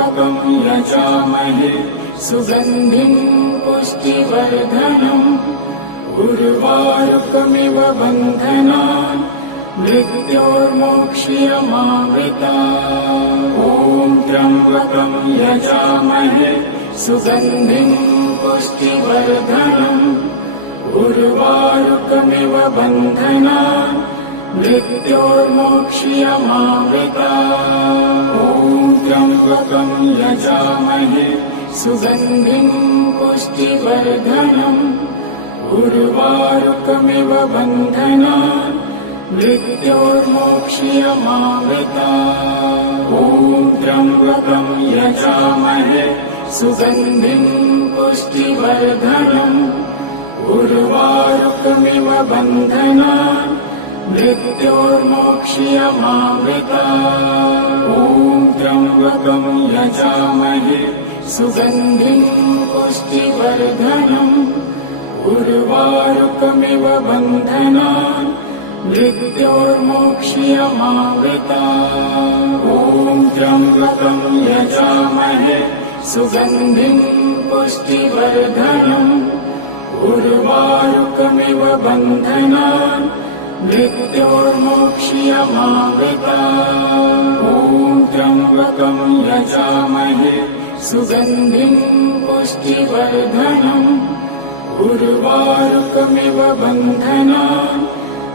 त्र्यम्बकं यजामहे सुगन्धिं पुष्टिवर्धनम् उर्वारुकमिव बन्धनान् मृत्योर्मोक्ष्यमामृतात्। ॐ त्र्यम्बकं यजामहे सुगन्धिं पुष्टिवर्धनम् उर्वारुकमिव बन्धनान् मृत्योर्मोक्ष्यमामृतात्। ॐ त्र्यम्बकं यजामहे सुगन्धिं पुष्टिवर्धनम् उर्वारुकमिव बन्धनान् मृत्योर्मोक्ष्यमामृतात्। ॐ त्र्यम्बकं यजामहे सुगन्धिं पुष्टिवर्धनम् उर्वारुकमिव बन्धनान् मृत्योर्मोक्ष्यमामृतात्। ॐ त्र्यम्बकं यजामहे सुगन्धिं पुष्टिवर्धनम् उर्वारुकमिव बन्धनान् मृत्योर्मोक्ष्यमामृतात्। ॐ त्र्यम्बकं यजामहे सुगन्धिं पुष्टिवर्धनम् उर्वारुकमिव बन्धनान् मृत्योर्मोक्ष्यमामृतात्। ॐ त्र्यम्बकं यजामहे सुगन्धिं पुष्टिवर्धनम् उर्वारुकमिव बन्धनान्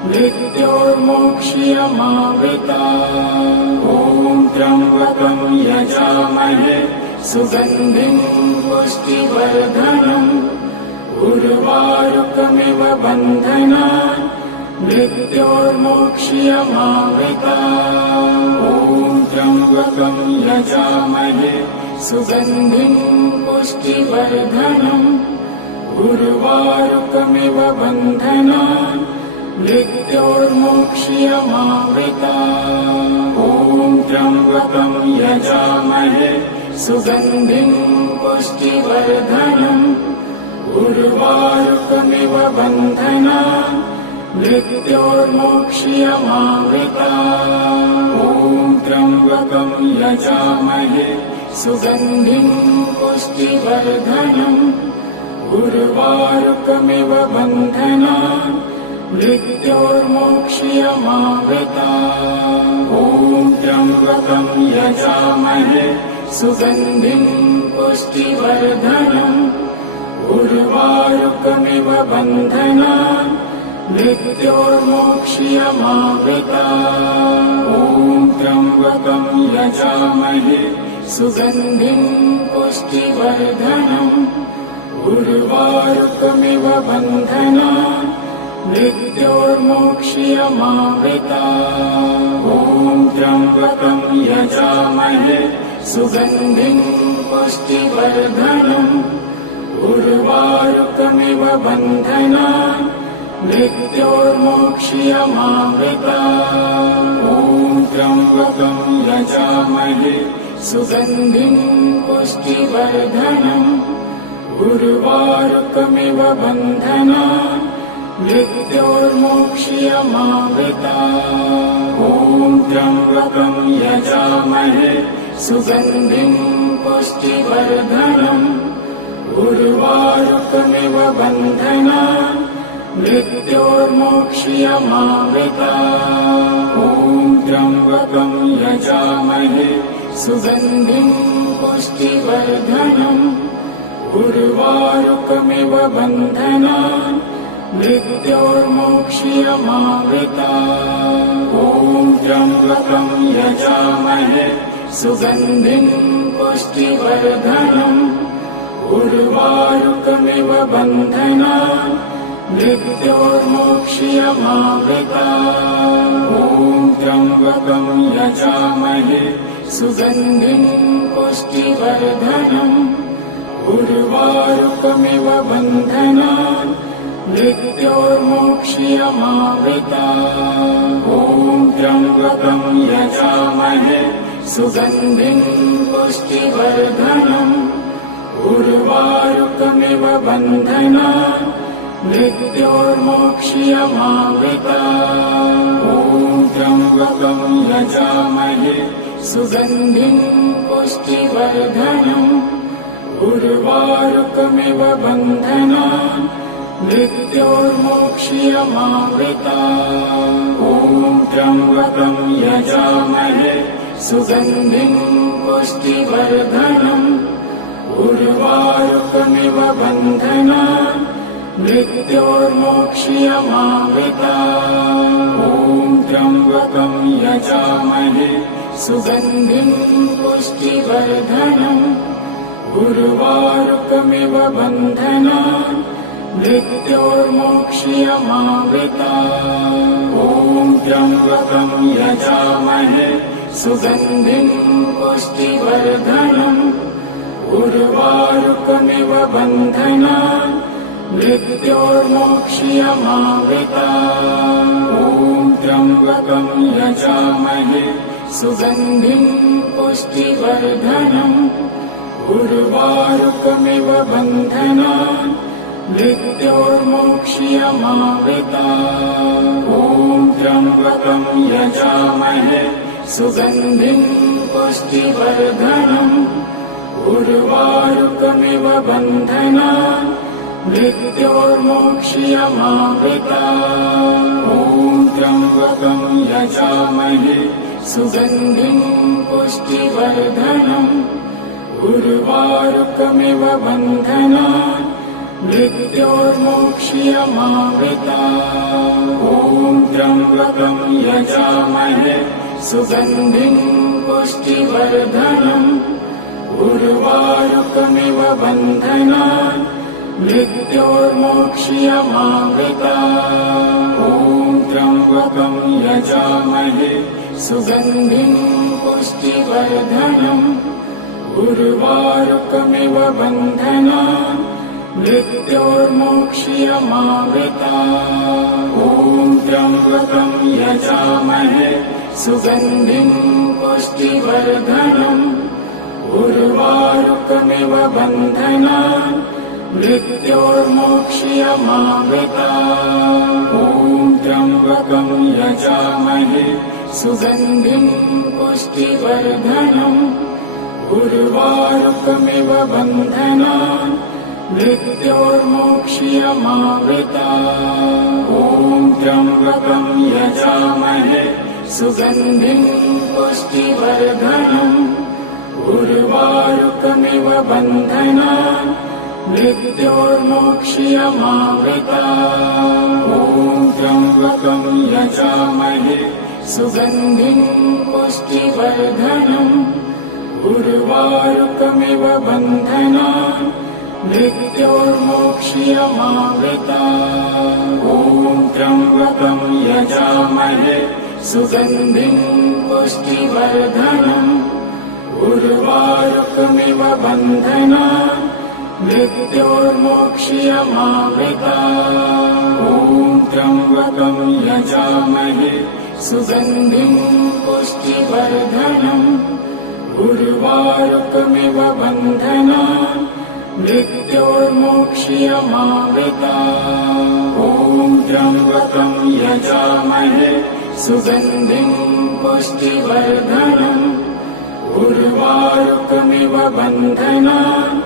मृत्योर्मोक्ष्यमामृतात्। ॐ त्र्यम्बकं यजामहे सुगन्धिं पुष्टिवर्धनम् उर्वारुकमिव बन्धनान् मृत्योर्मोक्ष्यमामृतात्। ॐ त्र्यम्बकं यजामहे सुगन्धिं पुष्टिवर्धनम् उर्वारुकमिव बन्धनान् मृत्योर्मोक्ष्यमामृतात्। ॐ त्र्यम्बकं यजामहे सुगन्धिं पुष्टिवर्धनम् उर्वारुकमिव बन्धनान् मृत्योर्मोक्ष्यमामृतात्। ॐ त्र्यम्बकं यजामहे सुगन्धिं पुष्टिवर्धनम् उर्वारुकमिव बन्धनान् मृत्योर्मोक्ष्यमामृतात्। ॐ त्र्यम्बकं यजामहे सुगन्धिं पुष्टिवर्धनम् उर्वारुकमिव बन्धनान् मृत्योर्मोक्ष्यमामृतात्। ॐ त्र्यम्बकं यजामहे सुगन्धिं पुष्टिवर्धनम् उर्वारुकमिव बन्धनान् मृत्योर्मोक्ष्यमामृतात्। ॐ त्र्यम्बकं यजामहे सुगन्धिं पुष्टिवर्धनम् उर्वारुकमिव बन्धनान् मृत्योर्मोक्ष्यमामृतात्। ॐ त्र्यम्बकं यजामहे सुगन्धिं पुष्टिवर्धनम् उर्वारुकमिव बन्धनान् मृत्योर्मोक्ष्यमामृतात्। ॐ त्र्यम्बकं यजामहे सुगन्धिं पुष्टिवर्धनम् उर्वारुकमिव बन्धनान् मृत्योर्मोक्ष्यमामृतात्। ॐ त्र्यम्बकं यजामहे सुगन्धिं पुष्टिवर्धनम् उर्वारुकमिव बन्धनान् मृत्योर्मोक्ष्यमामृतात्। ॐ त्र्यम्बकं यजामहे सुगन्धिं पुष्टिवर्धनम् उर्वारुकमिव बन्धनान् मृत्योर्मोक्ष्यमामृतात्। ॐ त्र्यम्बकं यजामहे सुगन्धिं पुष्टिवर्धनम् उर्वारुकमिव बन्धनान् मृत्योर्मोक्ष्यमामृतात्। ॐ त्र्यम्बकं यजामहे सुगन्धिं पुष्टिवर्धनम् उर्वारुकमिव बन्धनान् मृत्योर्मोक्ष्यमामृतात्। ॐ त्र्यम्बकं यजामहे सुगन्धिं पुष्टिवर्धनम् उर्वारुकमिव बन्धनान् मृत्योर्मोक्ष्यमावृतात्। ॐ त्र्यम्बकं यजामहे सुगन्धिं पुष्टिवर्धनम् उर्वारुकमिव बन्धनान् मृत्योर्मोक्ष्यमावृतात्। ॐ त्र्यम्बकं यजामहे सुगन्धिं पुष्टिवर्धनम् उर्वारुकमिव बन्धनान् मृत्योर्मोक्ष्यमावृतात्। ॐ त्र्यम्बकं यजामहे सुगन्धिं पुष्टिवर्धनम् उर्वारुकमिव बन्धनान् मृत्योर्मोक्ष्यमावृतात्। ॐ त्र्यम्बकं यजामहे सुगन्धिं पुष्टिवर्धनम् उर्वारुकमिव बन्धनान् मृत्योर्मोक्ष्यमावृतात्। ॐ त्र्यम्बकं यजामहे सुगन्धिं पुष्टिवर्धनम् उर्वारुकमिव बन्धनान् मृत्योर्मोक्ष्यमावृतात्। ॐ त्र्यम्बकं यजामहे सुगन्धिं पुष्टिवर्धनम् उर्वारुकमिव बन्धनान् मृत्योर्मोक्ष्यमावृतात्। ॐ त्र्यम्बकं यजामहे सुगन्धिं पुष्टिवर्धनम् उर्वारुकमिव बन्धनान् मृत्योर्मोक्ष्यमावृतात्। ॐ त्र्यम्बकं यजामहे सुगन्धिं पुष्टिवर्धनम् उर्वारुकमिव बन्धनान् मृत्योर्मोक्ष्यमावृतात्। ॐ त्र्यम्बकं यजामहे सुगन्धिं पुष्टिवर्धनम् उर्वारुकमिव बन्धनान् मृत्योर्मोक्ष्यमावृतात्। ॐ त्र्यम्बकं यजामहे सुगन्धिं पुष्टिवर्धनम् उर्वारुकमिव बन्धनान् मृत्योर्मोक्ष्यमावृतात्। ॐ त्र्यम्बकं यजामहे सुगन्धिं पुष्टिवर्धनम् उर्वारुकमिव बन्धनान् मृत्योर्मोक्ष्यमावृतात्। ॐ त्र्यम्बकं यजामहे सुगन्धिं पुष्टिवर्धनम् उर्वारुकमिव बन्धनान् मृत्योर्मोक्ष्यमावृतात्। ॐ त्र्यम्बकं यजामहे सुगन्धिं पुष्टिवर्धनम् उर्वारुकमिव बन्धनान् मृत्योर्मोक्ष्यमावृतात्। ॐ त्र्यम्बकं यजामहे सुगन्धिं पुष्टिवर्धनम् उर्वारुकमिव बन्धनान् मृत्योर्मोक्ष्यमावृतात्। ॐ त्र्यम्बकं यजामहे सुगन्धिं पुष्टिवर्धनम् उर्वारुकमिव बन्धनान्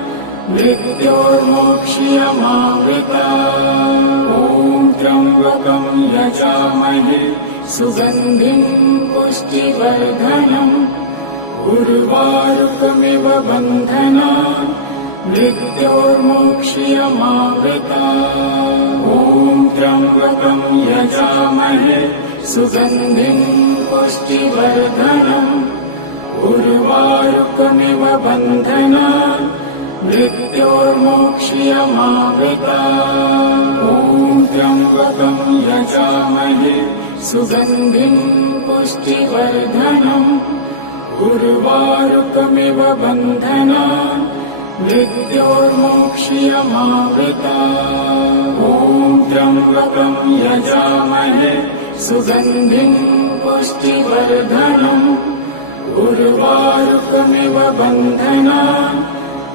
मृत्योर्मोक्ष्यमावृतात्। ॐ त्र्यम्बकं यजामहे सुगन्धिं पुष्टिवर्धनम् उर्वारुकमिव बन्धनान् मृत्योर्मोक्ष्यमावृतात्। ॐ त्र्यम्बकं यजामहे सुगन्धिं पुष्टिवर्धनम् उर्वारुकमिव बन्धनान् मृत्योर्मोक्ष्यमावृतात्। ॐ त्र्यम्बकं यजामहे सुगन्धिं पुष्टिवर्धनम् उर्वारुकमिव बन्धनान् मृत्योर्मोक्ष्यमावृतात्। ॐ त्र्यम्बकं यजामहे सुगन्धिं पुष्टिवर्धनम् उर्वारुकमिव बन्धनान्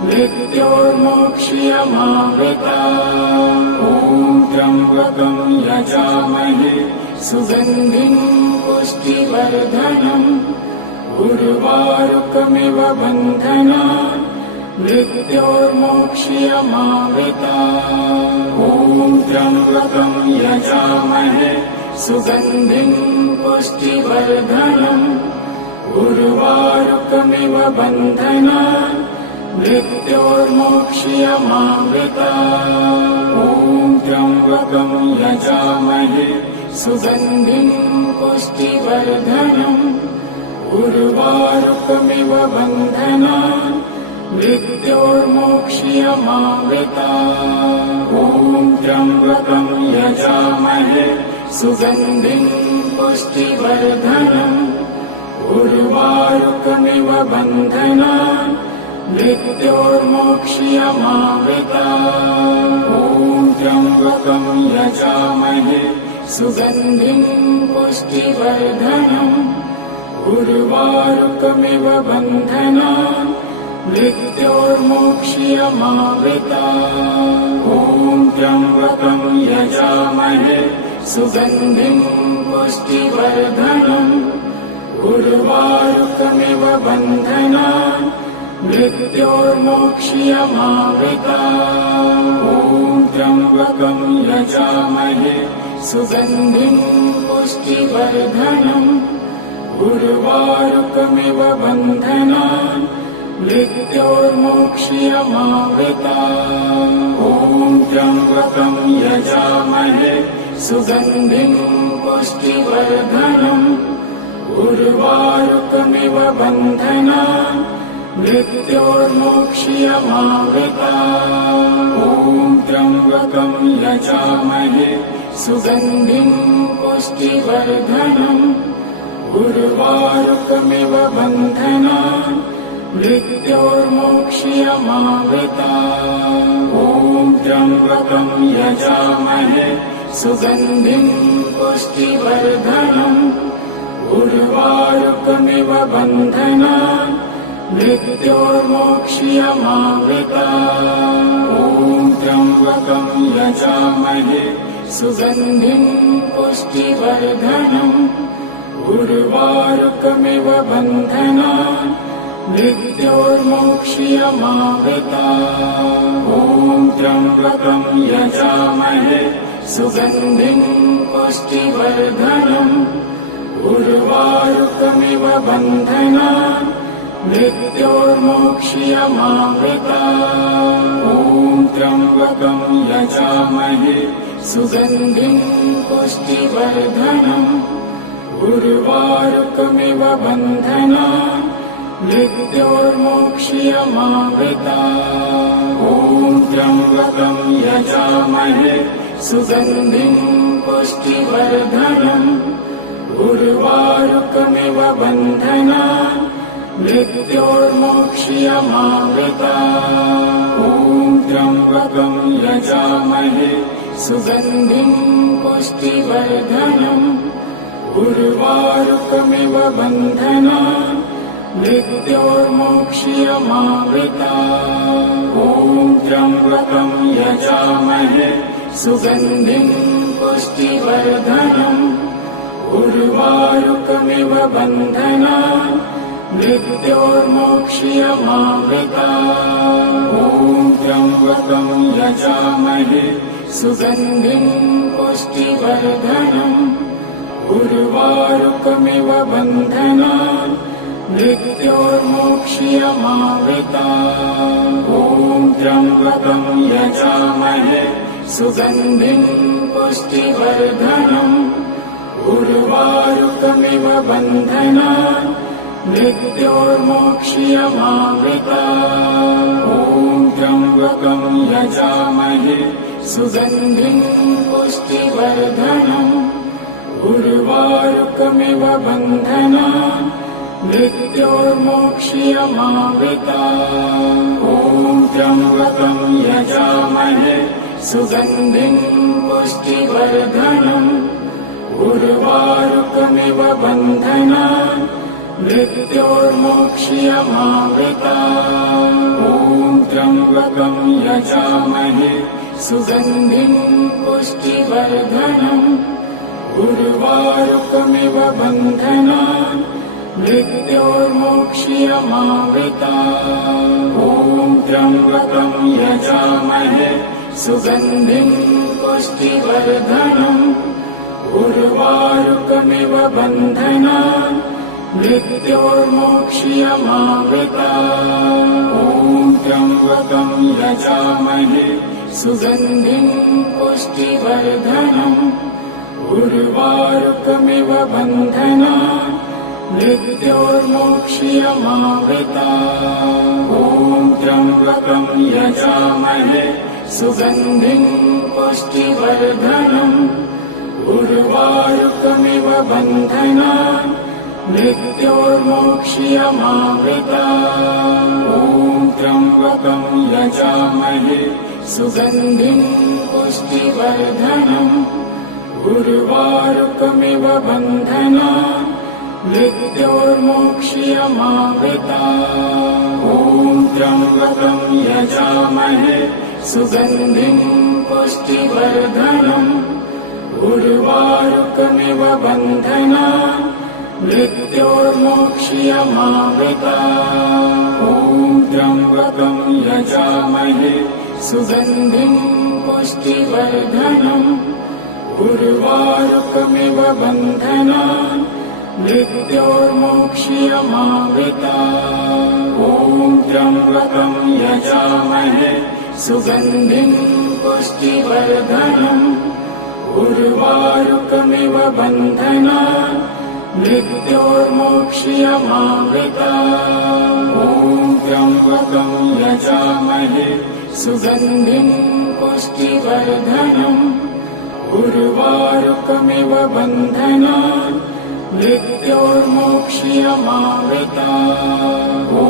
मृत्योर्मोक्ष्यमावृतात्। ॐ त्र्यम्बकं यजामहे सुगन्धिं पुष्टिवर्धनम् उर्वारुकमिव बन्धनान् मृत्योर्मोक्ष्यमामृतात्। ॐ त्र्यम्बकं यजामहे सुगन्धिं पुष्टिवर्धनम् उर्वारुकमिव बन्धनान् मृत्योर्मोक्ष्यमामृतात्। ॐ त्र्यम्बकं यजामहे सुगन्धिं पुष्टिवर्धनम् उर्वारुकमिव बन्धनान् मृत्योर्मोक्ष्यमामृतात्। ॐ त्र्यम्बकं यजामहे सुगन्धिं पुष्टिवर्धनम् उर्वारुकमिव बन्धनान् मृत्योर्मोक्ष्यमामृतात्। ॐ त्र्यम्बकं यजामहे सुगन्धिं पुष्टिवर्धनम् उर्वारुकमिव बन्धनान् मृत्योर्मोक्ष्यमामृतात्। ॐ त्र्यम्बकं यजामहे सुगन्धिं पुष्टिवर्धनम् उर्वारुकमिव बन्धनान् मृत्योर्मोक्ष्यमामृतात्। ॐ त्र्यम्बकं यजामहे सुगन्धिं पुष्टिवर्धनम् उर्वारुकमिव बन्धनान् मृत्योर्मोक्ष्यमामृतात्। ॐ त्र्यम्बकं यजामहे सुगन्धिं पुष्टिवर्धनम् उर्वारुकमिव बन्धनान् मृत्योर्मोक्ष्यमामृतात्। ॐ त्र्यम्बकं यजामहे सुगन्धिं पुष्टिवर्धनम् उर्वारुकमिव बन्धनान् मृत्योर्मोक्ष्यमामृतात्। ॐ त्र्यम्बकं यजामहे सुगन्धिं पुष्टिवर्धनम् उर्वारुकमिव बन्धनान् मृत्योर्मोक्ष्यमामृतात्। ॐ त्र्यम्बकं यजामहे सुगन्धिं पुष्टिवर्धनम् उर्वारुकमिव बन्धनान् मृत्योर्मोक्ष्यमामृतात्। ॐ त्र्यम्बकं यजामहे सुगन्धिं पुष्टिवर्धनम् उर्वारुकमिव बन्धनान् मृत्योर्मोक्ष्यमामृतात्। ॐ त्र्यम्बकं यजामहे सुगन्धिं पुष्टिवर्धनम् उर्वारुकमिव बन्धनान् मृत्योर्मोक्ष्यमामृतात्। ॐ त्र्यम्बकं यजामहे सुगन्धिं पुष्टिवर्धनम् उर्वारुकमिव बन्धनान् मृत्योर्मोक्ष्यमामृतात्। ॐ त्र्यम्बकं यजामहे सुगन्धिं पुष्टिवर्धनम् उर्वारुकमिव बन्धनान् मृत्योर्मोक्ष्यमामृतात्। ॐ त्र्यम्बकं यजामहे सुगन्धिं पुष्टिवर्धनम् उर्वारुकमिव बन्धनान् मृत्योर्मोक्ष्यमामृतात्। ॐ त्र्यम्बकं यजामहे सुगन्धिं पुष्टिवर्धनम् उर्वारुकमिव बन्धनान् मृत्योर्मोक्ष्यमामृतात्। ॐ त्र्यम्बकं यजामहे सुगन्धिं पुष्टिवर्धनम् उर्वारुकमिव बन्धनान् मृत्योर्मोक्ष्यमामृतात्। ॐ त्र्यम्बकं यजामहे सुगन्धिं पुष्टिवर्धनम् उर्वारुकमिव बन्धनान् मृत्योर्मोक्ष्यमामृतात्। ॐ त्र्यम्बकं यजामहे सुगन्धिं पुष्टिवर्धनम् उर्वारुकमिव बन्धनान् मृत्योर्मोक्ष्यमामृतात्। ॐ त्र्यम्बकं यजामहे सुगन्धिं पुष्टिवर्धनम् उर्वारुकमिव बन्धनान् मृत्योर्मोक्ष्यमामृता। ॐ त्र्यम्बकं यजामहे सुगन्धिं पुष्टिवर्धनम् उर्वारुकमिव बन्धनान् मृत्योर्मोक्ष्यमामृता। ॐ त्र्यम्बकं यजामहे सुगन्धिं पुष्टिवर्धनम् उर्वारुकमिव बन्धनान् मृत्योर्मोक्ष्यमामृता। ॐ त्र्यम्बकं यजामहे सुगन्धिं पुष्टिवर्धनम् उर्वारुकमिव बन्धनान् मृत्योर्मोक्ष्यमामृता। ॐ त्र्यम्बकं यजामहे सुगन्धिं पुष्टिवर्धनम् उर्वारुकमिव बन्धनान् मृत्योर्मोक्ष्यमामृता। ॐ त्र्यम्बकं यजामहे सुगन्धिं पुष्टिवर्धनम् उर्वारुकमिव बन्धनान् मृत्योर्मोक्ष्यमामृता। ॐ त्र्यम्बकं यजामहे सुगन्धिं पुष्टिवर्धनम् उर्वारुकमिव बन्धनान् मृत्योर्मोक्ष्यमामृता। ॐ त्र्यम्बकं यजामहे सुगन्धिं पुष्टिवर्धनम् उर्वारुकमिव बन्धनान् मृत्योर्मोक्ष्यमामृता। ॐ त्र्यम्बकं यजामहे सुगन्धिं पुष्टिवर्धनम् उर्वारुकमिव बन्धनान् मृत्योर्मोक्ष्यमामृता। ॐ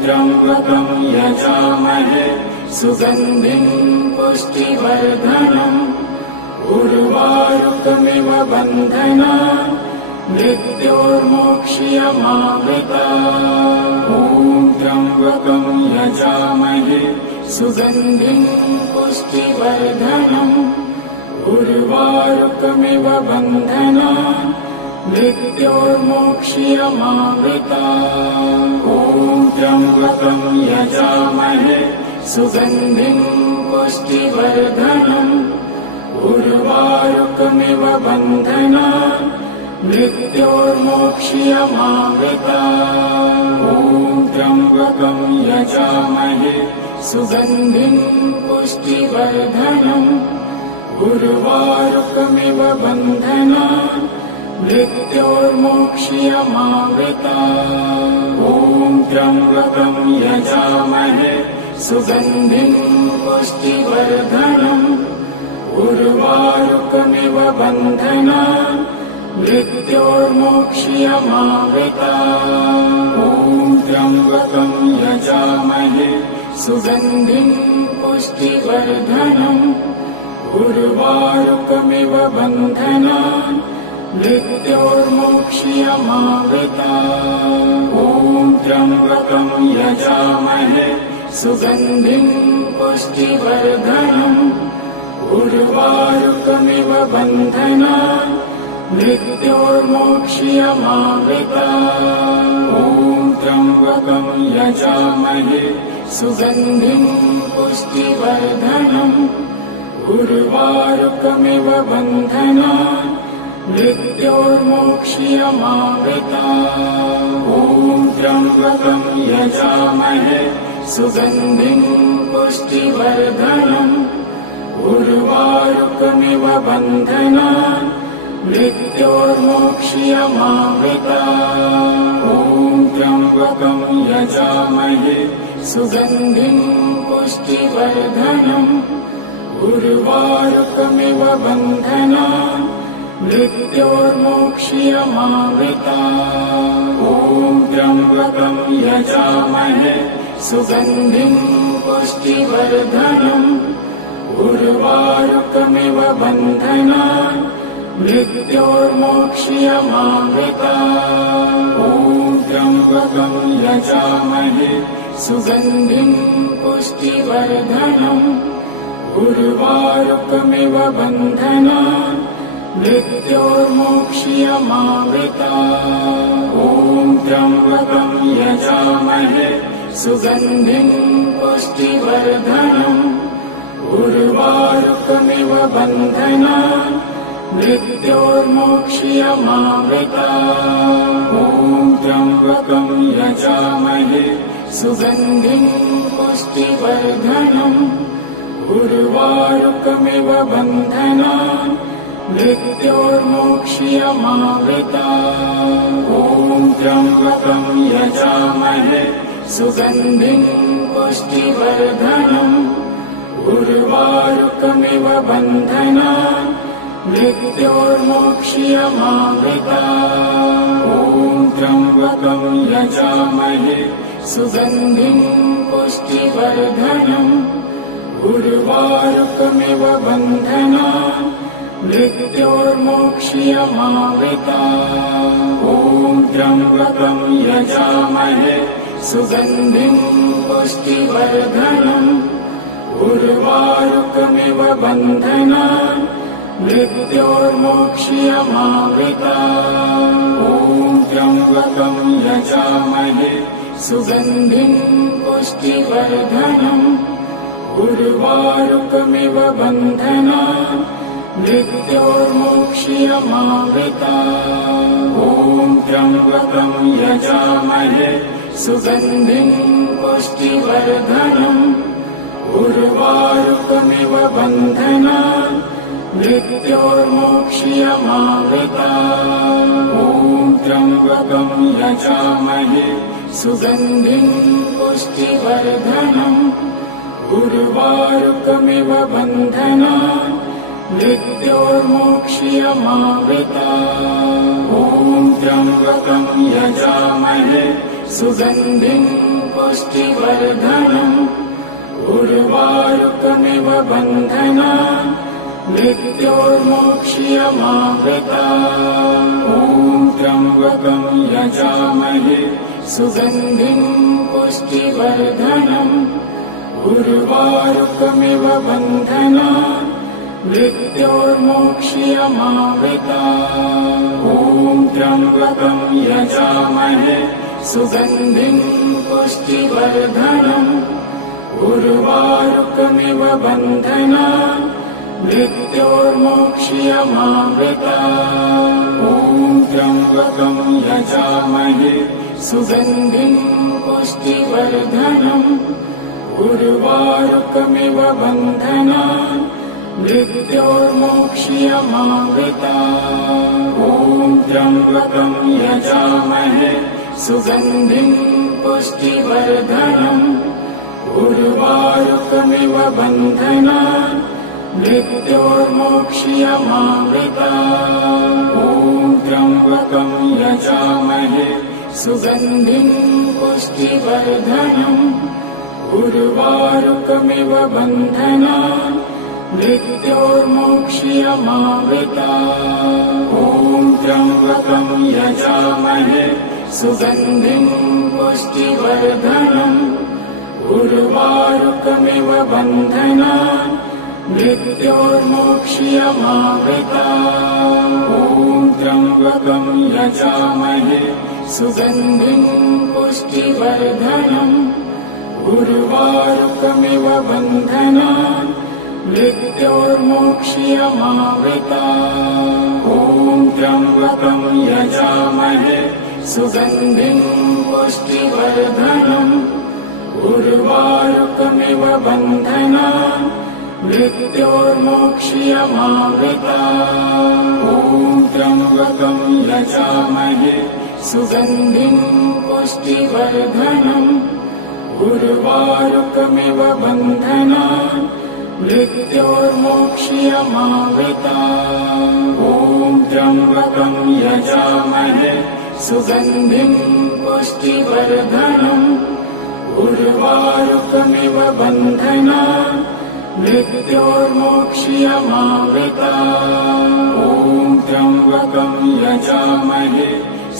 त्र्यम्बकं यजामहे सुगन्धिं पुष्टिवर्धनम् उर्वारुकमिव बन्धनान् मृत्योर्मोक्ष्यमामृता। ॐ त्र्यम्बकं यजामहे सुगन्धिं पुष्टिवर्धनम् उर्वारुकमिव बन्धनान् मृत्योर्मोक्ष्यमामृता। ॐ त्र्यम्बकं यजामहे सुगन्धिं पुष्टिवर्धनम् उर्वारुकमिव बन्धनान् मृत्योर्मोक्ष्यमामृता। ॐ त्र्यम्बकं यजामहे सुगन्धिं पुष्टिवर्धनम् उर्वारुकमिव बन्धनान् मृत्योर्मोक्ष्यमामृता। ॐ त्र्यम्बकं यजामहे सुगन्धिं पुष्टिवर्धनम् उर्वारुकमिव बन्धनान् मृत्योर्मोक्ष्यमामृता। ॐ त्र्यम्बकं यजामहे सुगन्धिं पुष्टिवर्धनम् उर्वारुकमिव बन्धनान् मृत्योर्मोक्ष्यमामृता। ॐ त्र्यम्बकं यजामहे सुगन्धिं पुष्टिवर्धनम् उर्वारुकमिव बन्धनान् मृत्योर्मोक्ष्यमामृता। ॐ त्र्यम्बकं यजामहे सुगन्धिं पुष्टिवर्धनम् उर्वारुकमिव बन्धनान् मृत्योर्मोक्ष्यमामृता। ॐ त्र्यम्बकं यजामहे सुगन्धिं पुष्टिवर्धनम् उर्वारुकमिव बन्धनान् मृत्योर्मोक्ष्यमामृता। ॐ त्र्यम्बकं यजामहे सुगन्धिं पुष्टिवर्धनम् उर्वारुकमिव बन्धनान् मृत्योर्मोक्ष्यमामृता। ॐ त्र्यम्बकं यजामहे सुगन्धिं पुष्टिवर्धनम् उर्वारुकमिव बन्धनान् मृत्योर्मोक्ष्यमामृता। ॐ त्र्यम्बकं यजामहे सुगन्धिं पुष्टिवर्धनम् उर्वारुकमिव बन्धनान् मृत्योर्मोक्ष्यमामृता। ॐ त्र्यम्बकं यजामहे सुगन्धिं पुष्टिवर्धनम् उर्वारुकमिव बन्धनान् मृत्योर्मोक्ष्यमामृतात्। ॐ त्र्यम्बकं यजामहे सुगन्धिं पुष्टिवर्धनम् उर्वारुकमिव बन्धनान् मृत्योर्मोक्ष्यमामृतात्। ॐ त्र्यम्बकं यजामहे सुगन्धिं पुष्टिवर्धनम् उर्वारुकमिव बन्धनान् मृत्योर्मोक्ष्यमामृतात्। ॐ त्र्यम्बकं यजामहे सुगन्धिं पुष्टिवर्धनम् उर्वारुकमिव बन्धनान् मृत्योर्मोक्ष्यमामृतात्। ॐ त्र्यम्बकं यजामहे सुगन्धिं पुष्टिवर्धनम् उर्वारुकमिव बन्धनान् मृत्योर्मोक्ष्यमामृतात्। ॐ त्र्यम्बकं यजामहे सुगन्धिं पुष्टिवर्धनम् उर्वारुकमिव बन्धनान् मृत्योर्मोक्ष्यमामृतात्। ॐ त्र्यम्बकं यजामहे सुगन्धिं पुष्टिवर्धनम् उर्वारुकमिव बन्धनान् मृत्योर्मोक्ष्यमामृतात्। ॐ त्र्यम्बकं यजामहे सुगन्धिं पुष्टिवर्धनम् उर्वारुकमिव बन्धनान् मृत्योर्मोक्ष्यमामृतात्। ॐ त्र्यम्बकं यजामहे सुगन्धिं पुष्टिवर्धनम् उर्वारुकमिव बन्धनान् मृत्योर्मोक्ष्यमामृतात्। ॐ त्र्यम्बकं यजामहे सुगन्धिं पुष्टिवर्धनम् उर्वारुकमिव बन्धनान् मृत्योर्मोक्ष्यमामृतात्। ॐ त्र्यम्बकं यजामहे सुगन्धिं पुष्टिवर्धनम् उर्वारुकमिव बन्धनान् मृत्योर्मोक्ष्यमामृतात्। ॐ त्र्यम्बकं यजामहे सुगन्धिं पुष्टिवर्धनम् उर्वारुकमिव बन्धनान् मृत्योर्मोक्ष्यमामृतात्। ॐ त्र्यम्बकं यजामहे सुगन्धिं पुष्टिवर्धनम् उर्वारुकमिव बन्धनान् मृत्योर्मोक्ष्यमामृतात्। ॐ त्र्यम्बकं यजामहे सुगन्धिं पुष्टिवर्धनम् उर्वारुकमिव बन्धनान् मृत्योर्मोक्ष्यमामृतात्। ॐ त्र्यम्बकं यजामहे सुगन्धिं पुष्टिवर्धनम् उर्वारुकमिव बन्धनान् मृत्योर्मोक्ष्यमामृतात्। ॐ त्र्यम्बकं यजामहे सुगन्धिं पुष्टिवर्धनम् उर्वारुकमिव बन्धनान् मृत्योर्मोक्ष्यमामृतात्। ॐ त्र्यम्बकं यजामहे सुगन्धिं पुष्टिवर्धनम् उर्वारुकमिव बन्धनान् मृत्योर्मोक्ष्यमामृतात्। ॐ त्र्यम्बकं यजामहे सुगन्धिं पुष्टिवर्धनम् उर्वारुकमिव बन्धनान् मृत्योर्मोक्ष्यमामृतात्। ॐ त्र्यम्बकं यजामहे सुगन्धिं पुष्टिवर्धनम् उर्वारुकमिव बन्धनान् मृत्योर्मोक्ष्यमामृतात्। ॐ त्र्यम्बकं यजामहे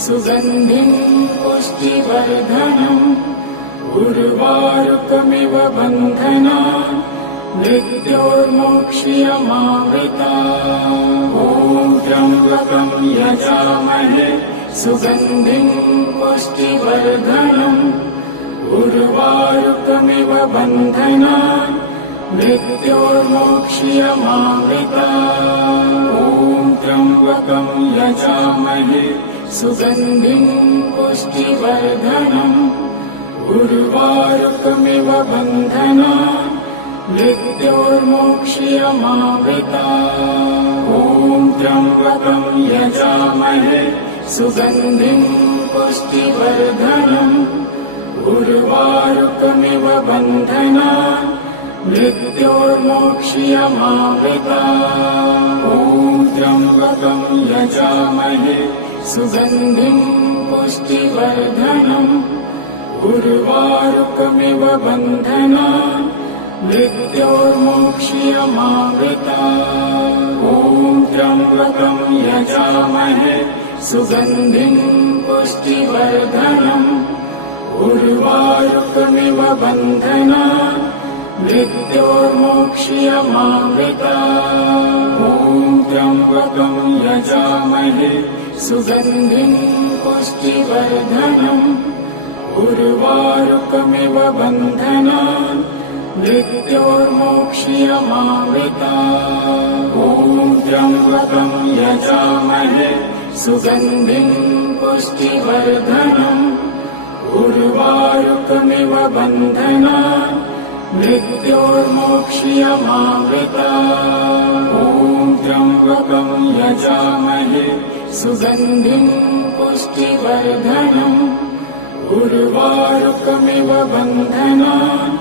सुगन्धिं पुष्टिवर्धनम् उर्वारुकमिव बन्धनान् मृत्योर्मोक्ष्यमामृतात्। ॐ त्र्यम्बकं यजामहे सुगन्धिं पुष्टिवर्धनम् उर्वारुकमिव बन्धनान् मृत्योर्मोक्ष्यमामृतात्। ॐ त्र्यम्बकं यजामहे सुगन्धिं पुष्टिवर्धनम् उर्वारुकमिव बन्धनान् मृत्योर्मोक्ष्यमामृतात्। ॐ त्र्यम्बकं यजामहे सुगन्धिं पुष्टिवर्धनम् उर्वारुकमिव बन्धनान् मृत्योर्मोक्ष्यमामृतात्। ॐ त्र्यम्बकं यजामहे सुगन्धिं पुष्टिवर्धनम् उर्वारुकमिव बन्धनान् मृत्योर्मोक्ष्यमामृतात्। ॐ त्र्यम्बकं यजामहे सुगन्धिं पुष्टिवर्धनम् उर्वारुकमिव बन्धनान् मृत्योर्मोक्ष्यमामृतात्। ॐ त्र्यम्बकं यजामहे सुगन्धिं पुष्टिवर्धनम् उर्वारुकमिव बन्धनान् मृत्योर्मोक्ष्यमामृतात्। ॐ त्र्यम्बकं यजामहे सुगन्धिं पुष्टिवर्धनम् उर्वारुकमिव बन्धनान् मृत्योर्मोक्ष्यमामृतात्। ॐ त्र्यम्बकं यजामहे सुगन्धिं पुष्टिवर्धनम् उर्वारुकमिव बन्धनान्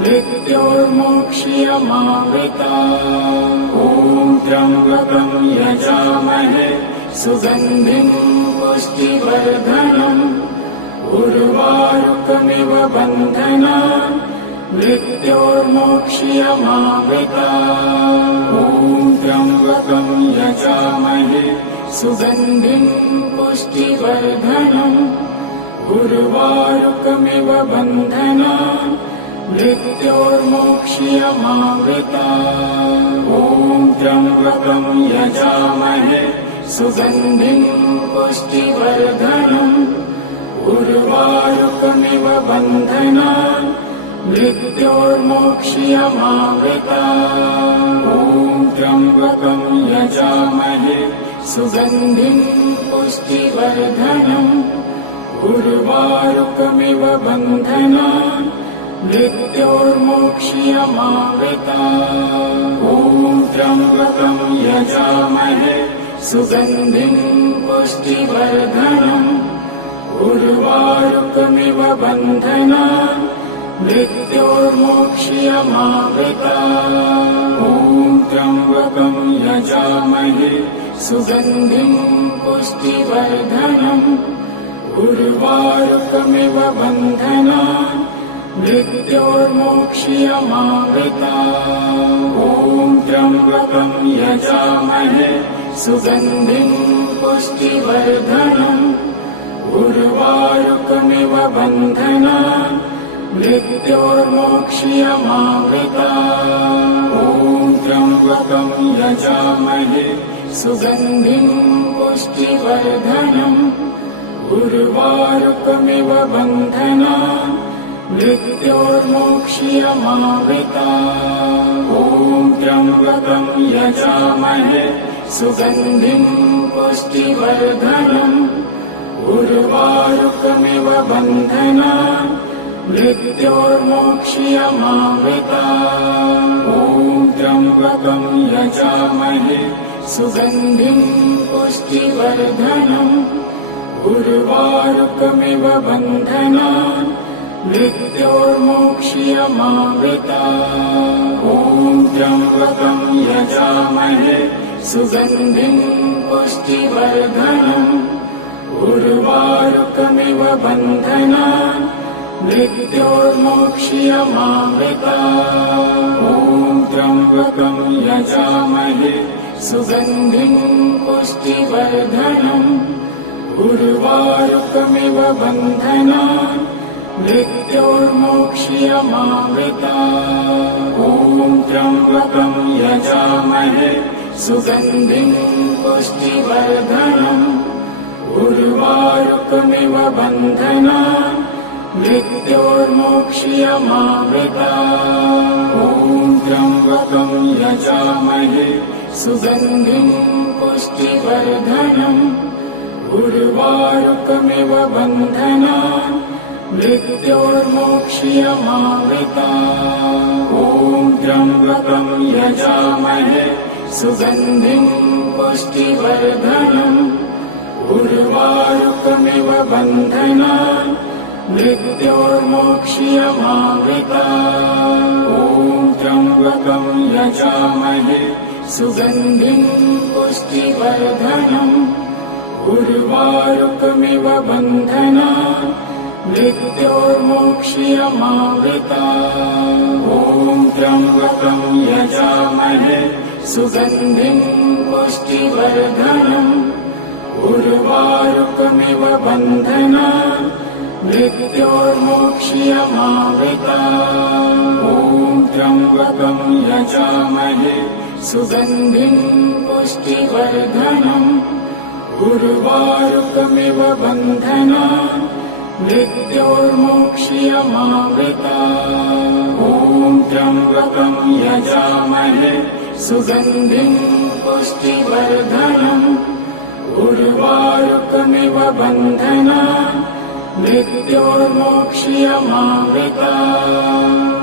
मृत्योर्मोक्ष्यमामृतात्। ॐ त्र्यम्बकं यजामहे सुगन्धिं पुष्टिवर्धनम् उर्वारुकमिव बन्धनान् मृत्योर्मोक्ष्यमामृतात्। ॐ त्र्यम्बकं यजामहे सुगन्धिं पुष्टिवर्धनम् उर्वारुकमिव बन्धनान् मृत्योर्मोक्ष्यमामृतात्। ॐ त्र्यम्बकं यजामहे सुगन्धिं पुष्टिवर्धनम् उर्वारुकमिव बन्धनान् मृत्योर्मोक्ष्यमामृतात्। ॐ त्र्यम्बकं यजामहे सुगन्धिं पुष्टिवर्धनम् उर्वारुकमिव बन्धनान् मृत्योर्मोक्ष्यमामृतात्। ॐ त्र्यम्बकं यजामहे सुगन्धिं पुष्टिवर्धनम् उर्वारुकमिव बन्धनान् मृत्योर्मोक्ष्यमामृतात्। ॐ त्र्यम्बकं यजामहे सुगन्धिं पुष्टिवर्धनम् उर्वारुकमिव बन्धनान् मृत्योर्मोक्ष्यमामृतात्। ॐ त्र्यम्बकं यजामहे सुगन्धिं पुष्टिवर्धनम् उर्वारुकमिव बन्धनान् मृत्योर्मोक्ष्यमामृतात्। ॐ त्र्यम्बकं यजामहे सुगन्धिं पुष्टिवर्धनम् उर्वारुकमिव बन्धनान् मृत्योर्मोक्ष्यमामृतात्। ॐ त्र्यम्बकं यजामहे सुगन्धिं पुष्टिवर्धनम् उर्वारुकमिव बन्धनान् मृत्योर्मोक्ष्यमामृतात्। ॐ त्र्यम्बकं यजामहे सुगन्धिं पुष्टिवर्धनम् उर्वारुकमिव बन्धनान् मृत्योर्मोक्ष्यमामृतात्। ॐ त्र्यम्बकं यजामहे सुगन्धिं पुष्टिवर्धनम् उर्वारुकमिव बन्धनान् मृत्योर्मोक्ष्यमामृतात्। ॐ त्र्यम्बकं यजामहे सुगन्धिं पुष्टिवर्धनम् उर्वारुकमिव बन्धनान् मृत्योर्मोक्ष्यमामृतात्। ॐ त्र्यम्बकं यजामहे सुगन्धिं पुष्टिवर्धनम् उर्वारुकमिव बन्धनान् मृत्योर्मोक्ष्यमामृतात्। ॐ त्र्यम्बकं यजामहे सुगन्धिं पुष्टिवर्धनम् उर्वारुकमिव बन्धनान् मृत्योर्मोक्ष्यमामृतात्। ॐ त्र्यम्बकं यजामहे सुगन्धिं पुष्टिवर्धनम् उर्वारुकमिव बन्धनान् मृत्योर्मोक्ष्यमामृतात्। ॐ त्र्यम्बकं यजामहे सुगन्धिं पुष्टिवर्धनम् उर्वारुकमिव बन्धनान् मृत्योर्मोक्ष्यमामृतात्। ॐ त्र्यम्बकं यजामहे सुगन्धिं पुष्टिवर्धनम् उर्वारुकमिव बन्धनान् मृत्योर्मोक्ष्यमामृतात्। ॐ त्र्यम्बकं यजामहे सुगन्धिं पुष्टिवर्धनम् उर्वारुकमिव बन्धनान् मृत्योर्मोक्ष्यमामृतात्। ॐ त्र्यम्बकं यजामहे सुगन्धिं पुष्टिवर्धनम् उर्वारुकमिव बन्धनान् मृत्योर्मोक्ष्यमामृतात्।